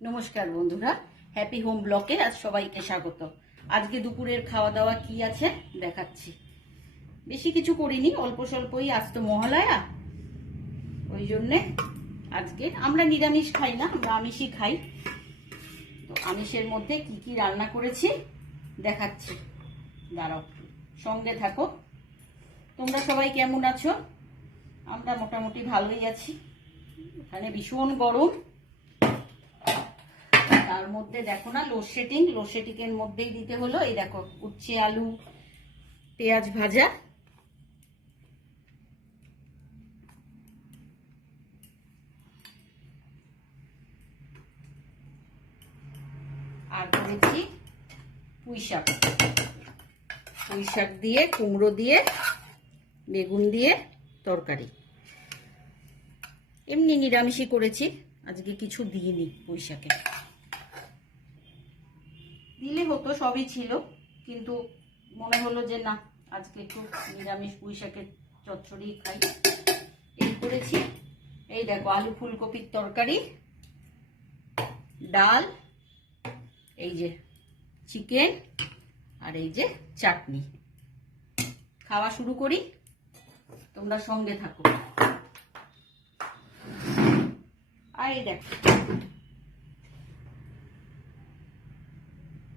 নমস্কার বন্ধুরা, happy home ব্লকে আজ সবাইকে স্বাগত। আজকে দুপুরের খাওয়া দাওয়া কি আছে দেখাচ্ছি। বেশি কিছু করিনি, অল্প স্বল্পই। আজ তো মহালয়া, ওই জন্যে আজকে আমরা নিরামিষ খাই না, আমরা আমিষই খাই। তো আমিষের মধ্যে কি কি রান্না করেছি দেখাচ্ছি, দাঁড়াও, সঙ্গে থাকো। তোমরা সবাই কেমন আছো? আমরা মোটামুটি ভালোই আছি। এখানে ভীষণ গরম, তার মধ্যে দেখো না লোডশেডিং এর মধ্যেই দিতে হলো। এই দেখো, উচ্ছে আলু পেঁয়াজ ভাজা, আর করেছি পুঁই শাক দিয়ে, কুমড়ো দিয়ে, বেগুন দিয়ে তরকারি। এমনি নিরামিষই করেছি, আজকে কিছু দিইনি। পুঁই শাকে দিলে হতো, সবই ছিল, কিন্তু মনে হলো যে না, আজকে একটু নিরামিষ পুঁই শাকের চচ্চড়ি খাই, এই করেছি। এই দেখো, আলু ফুলকপির তরকারি, ডাল, এই যে চিকেন, আর এই যে চাটনি। খাওয়া শুরু করি, তোমরা সঙ্গে থাকো। আর এই দেখো,